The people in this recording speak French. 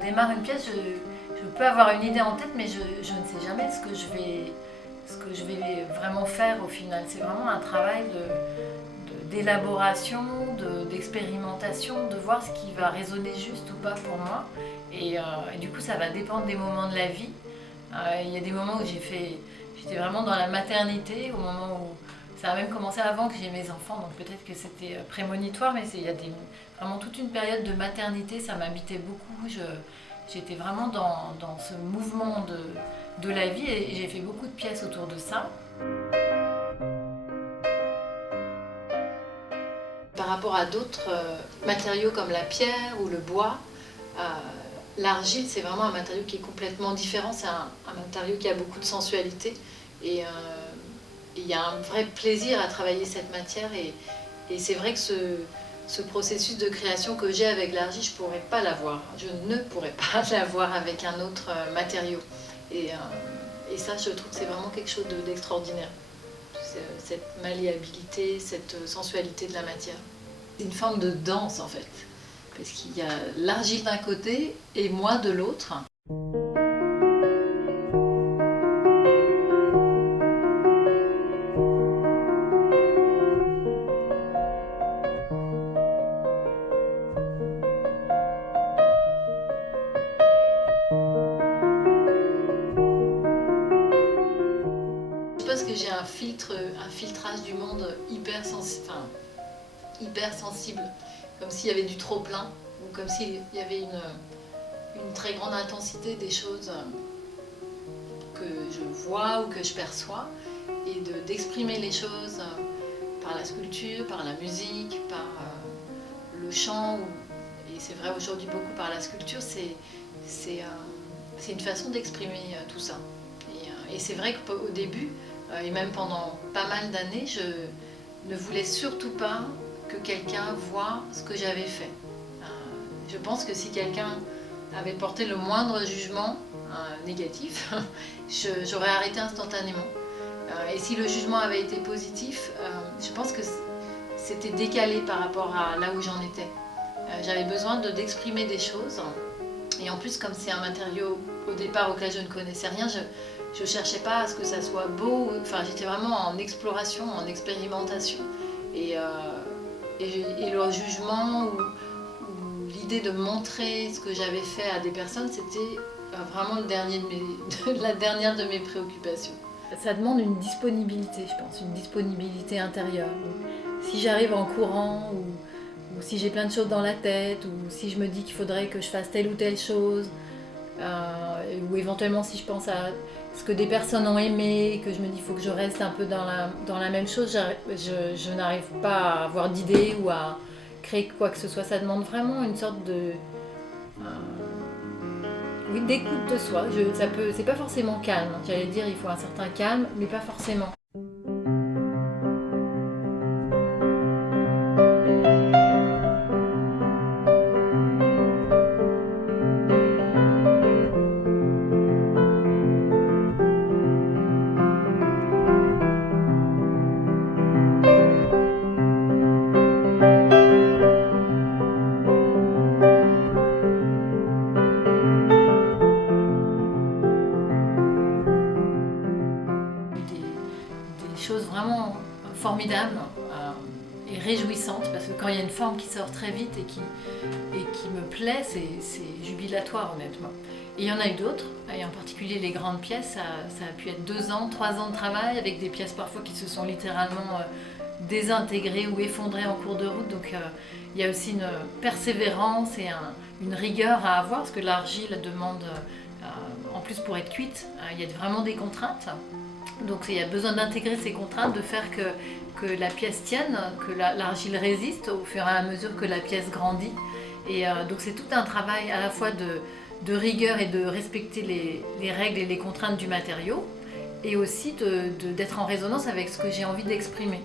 Démarre une pièce, je peux avoir une idée en tête, mais je ne sais jamais ce que je vais vraiment faire au final. C'est vraiment un travail d'élaboration, d'expérimentation, de voir ce qui va résonner juste ou pas pour moi. Et du coup, ça va dépendre des moments de la vie. Il y a des moments où j'étais vraiment dans la maternité, au moment où ça a même commencé avant que j'ai mes enfants, donc peut-être que c'était prémonitoire, mais il y a vraiment toute une période de maternité, ça m'habitait beaucoup. J'étais vraiment dans ce mouvement de la vie et j'ai fait beaucoup de pièces autour de ça. Par rapport à d'autres matériaux comme la pierre ou le bois, l'argile c'est vraiment un matériau qui est complètement différent, c'est un matériau qui a beaucoup de sensualité et il y a un vrai plaisir à travailler cette matière et c'est vrai que ce processus de création que j'ai avec l'argile, je ne pourrais pas l'avoir. Je ne pourrais pas l'avoir avec un autre matériau. Et ça, je trouve que c'est vraiment quelque chose d'extraordinaire. Cette malléabilité, cette sensualité de la matière. C'est une forme de danse en fait. Parce qu'il y a l'argile d'un côté et moi de l'autre. Parce que j'ai un filtrage du monde hyper sensible, comme s'il y avait du trop plein, ou comme s'il y avait une très grande intensité des choses que je vois ou que je perçois, et d'exprimer les choses par la sculpture, par la musique, par le chant, et c'est vrai aujourd'hui beaucoup par la sculpture, c'est une façon d'exprimer tout ça. Et c'est vrai qu'au début, et même pendant pas mal d'années, je ne voulais surtout pas que quelqu'un voie ce que j'avais fait. Je pense que si quelqu'un avait porté le moindre jugement négatif, j'aurais arrêté instantanément. Et si le jugement avait été positif, je pense que c'était décalé par rapport à là où j'en étais. J'avais besoin d'exprimer des choses. Et en plus, comme c'est un matériau au départ auquel je ne connaissais rien, je ne cherchais pas à ce que ça soit beau. Enfin, j'étais vraiment en exploration, en expérimentation. Et le jugement ou l'idée de montrer ce que j'avais fait à des personnes, c'était vraiment la dernière de mes préoccupations. Ça demande une disponibilité, je pense, une disponibilité intérieure. Si j'arrive en courant ou si j'ai plein de choses dans la tête, ou si je me dis qu'il faudrait que je fasse telle ou telle chose, ou éventuellement si je pense à ce que des personnes ont aimé, que je me dis qu'il faut que je reste un peu dans la même chose, je n'arrive pas à avoir d'idées ou à créer quoi que ce soit. Ça demande vraiment une sorte d'écoute de soi. C'est pas forcément calme, j'allais dire il faut un certain calme, mais pas forcément. Chose vraiment formidable et réjouissante, parce que quand il y a une forme qui sort très vite et qui me plaît, c'est jubilatoire honnêtement. Et il y en a eu d'autres, et en particulier les grandes pièces, ça a pu être 2 ans, 3 ans de travail, avec des pièces parfois qui se sont littéralement désintégrées ou effondrées en cours de route. Donc il y a aussi une persévérance et une rigueur à avoir, parce que l'argile demande, en plus pour être cuite, il y a vraiment des contraintes. Donc il y a besoin d'intégrer ces contraintes, de faire que la pièce tienne, que l'argile résiste au fur et à mesure que la pièce grandit. Et donc c'est tout un travail à la fois de rigueur et de respecter les règles et les contraintes du matériau. et aussi d'être en résonance avec ce que j'ai envie d'exprimer.